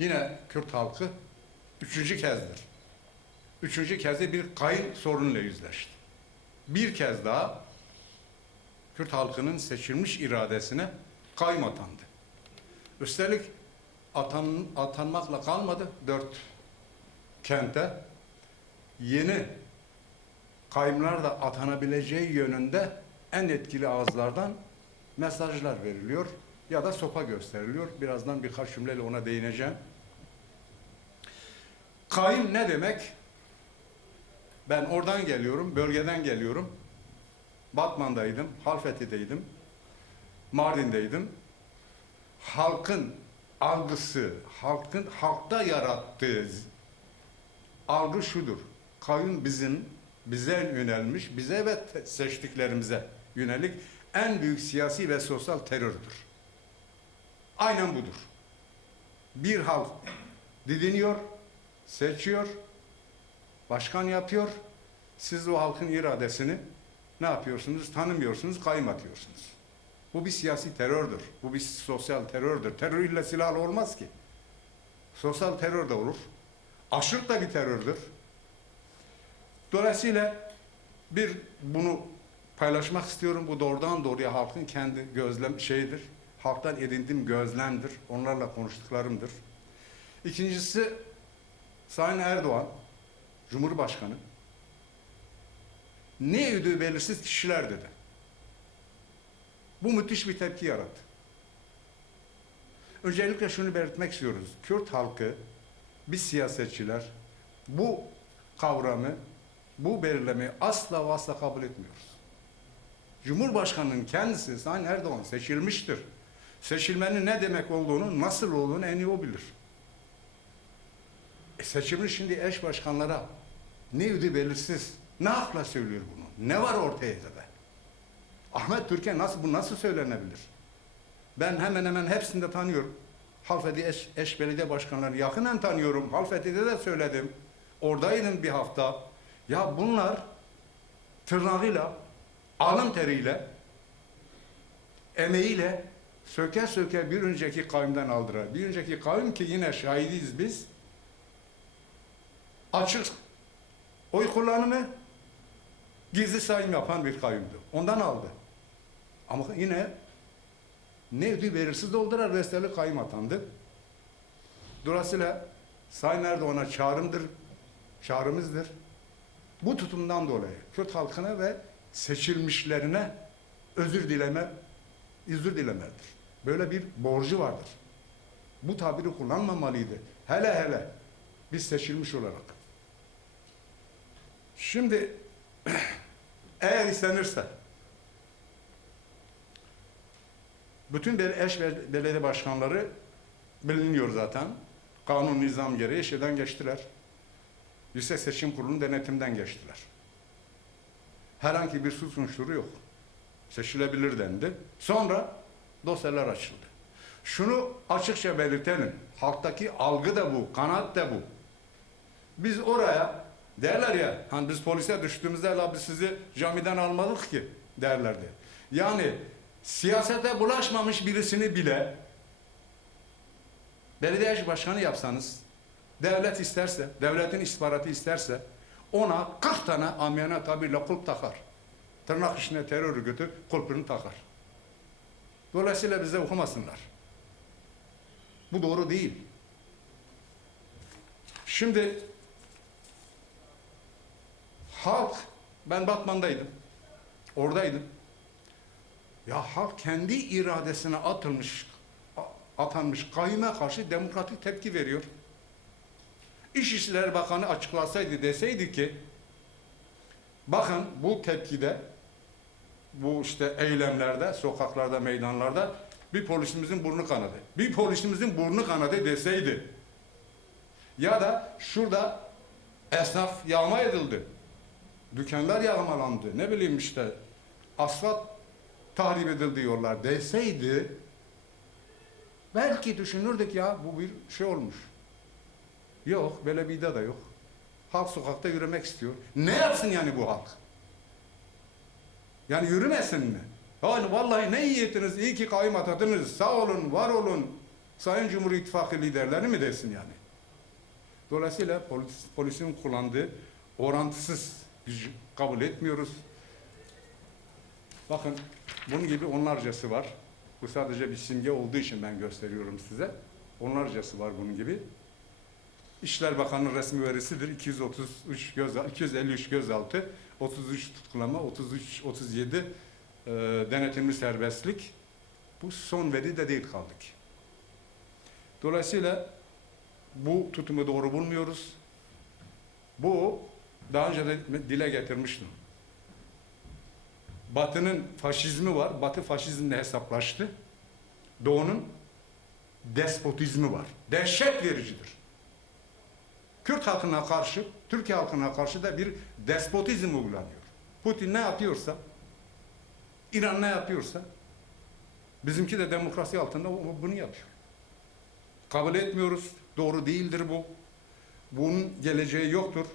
Yine Kürt halkı üçüncü kezdir. Üçüncü kez de bir kayın sorunuyla yüzleşti. Bir kez daha Kürt halkının seçilmiş iradesine kayım atandı. Üstelik atan, atanmakla kalmadı. Dört kente yeni kayımlar da atanabileceği yönünde en etkili ağızlardan mesajlar veriliyor ya da sopa gösteriliyor. Birazdan birkaç cümleyle ona değineceğim. Kayım ne demek? Ben oradan geliyorum, bölgeden geliyorum. Batman'daydım, Halfeti'deydim, Mardin'deydim. Halkın algısı, halkın halkta yarattığı algı şudur. Kayyum bizim, bize yönelmiş, bize ve seçtiklerimize yönelik en büyük siyasi ve sosyal terördür. Aynen budur. Bir halk didiniyor, seçiyor, başkan yapıyor. Siz o halkın iradesini ne yapıyorsunuz? Tanımıyorsunuz, kayım atıyorsunuz. Bu bir siyasi terördür. Bu bir sosyal terördür. Terör illa silahlı olmaz ki. Sosyal terör de olur. Aşırı da bir terördür. Dolayısıyla bir bunu paylaşmak istiyorum. Bu doğrudan doğruya halkın kendi gözlem şeyidir. Halktan edindiğim gözlemdir. Onlarla konuştuklarımdır. İkincisi Sayın Erdoğan, Cumhurbaşkanı ne ödüğü belirsiz kişiler dedi. Bu müthiş bir tepki yarattı. Öncelikle şunu belirtmek istiyoruz. Kürt halkı, biz siyasetçiler bu kavramı, bu belirlemeyi asla ve asla kabul etmiyoruz. Cumhurbaşkanının kendisi Sayın Erdoğan seçilmiştir. Seçilmenin ne demek olduğunu, nasıl olduğunu en iyi o bilir. E seçilmiş şimdi eş başkanlara ne ödü belirsiz. Ne hakla söylüyor bunu? Ne var ortaya da? Ahmet Türkiye nasıl bu nasıl söylenebilir? Ben hemen hemen hepsini de tanıyorum. Halfeti eş, eş belediye başkanlarını yakından tanıyorum. Halfeti'de de söyledim. Oradaydım bir hafta. Ya bunlar tırnağıyla, alın teriyle, emeğiyle söke söke bir önceki kavimden aldılar. Bir önceki kavim ki yine şahidiyiz biz. Açık oy kullanımı gizli sayım yapan bir kavimdi. Ondan aldı. Ama yine ne ödü belirsiz doldurar vesile kayım atandı. Dolayısıyla Sayın Erdoğan'a çağrımdır, çağrımızdır. Bu tutumdan dolayı Kürt halkına ve seçilmişlerine özür dileme, özür dilemedir. Böyle bir borcu vardır. Bu tabiri kullanmamalıydı. Hele hele biz seçilmiş olarak. Şimdi eğer istenirse bütün eş belediye başkanları biliniyor zaten. Kanun nizam gereği şeyden geçtiler. Yüksek Seçim Kurulu'nun denetimden geçtiler. Herhangi bir suç unsuru yok. Seçilebilir dendi. Sonra dosyalar açıldı. Şunu açıkça belirtelim. Halktaki algı da bu, kanaat da bu. Biz oraya derler ya, hani biz polise düştüğümüzde la biz sizi camiden almadık ki derlerdi. Yani siyasete bulaşmamış birisini bile belediye başkanı yapsanız, devlet isterse, devletin istihbaratı isterse ona 40 tane amiyane tabirle kulp takar. Tırnak içine terör örgütü kulpunu takar. Dolayısıyla bize okumasınlar. Bu doğru değil. Şimdi halk, ben Batman'daydım. Oradaydım. Ya halk kendi iradesine atılmış, atanmış kayyume karşı demokratik tepki veriyor. İçişleri Bakanı açıklasaydı deseydi ki bakın bu tepkide bu işte eylemlerde, sokaklarda, meydanlarda bir polisimizin burnu kanadı. Bir polisimizin burnu kanadı deseydi. Ya da şurada esnaf yağma edildi. Dükkanlar yağmalandı. Ne bileyim işte asfalt tahrip edildi yollar deseydi belki düşünürdük ya bu bir şey olmuş. Yok böyle bir iddia da yok. Halk sokakta yürümek istiyor. Ne yapsın yani bu halk? Yani yürümesin mi? Yani vallahi ne iyi ettiniz, iyi ki kayyum atadınız, sağ olun, var olun. Sayın Cumhur İttifakı liderleri mi desin yani? Dolayısıyla polis, polisin kullandığı orantısız gücü kabul etmiyoruz. Bakın bunun gibi onlarcası var. Bu sadece bir simge olduğu için ben gösteriyorum size. Onlarcası var bunun gibi. İşler Bakanı'nın resmi verisidir. 233 göz 253 gözaltı, 33 tutuklama, 33 37 e, denetimli serbestlik. Bu son veri de değil kaldık. Dolayısıyla bu tutumu doğru bulmuyoruz. Bu daha önce de dile getirmiştim. Batı'nın faşizmi var. Batı faşizmle hesaplaştı. Doğu'nun despotizmi var. Dehşet vericidir. Kürt halkına karşı, Türkiye halkına karşı da bir despotizm uygulanıyor. Putin ne yapıyorsa, İran ne yapıyorsa, bizimki de demokrasi altında bunu yapıyor. Kabul etmiyoruz. Doğru değildir bu. Bunun geleceği yoktur.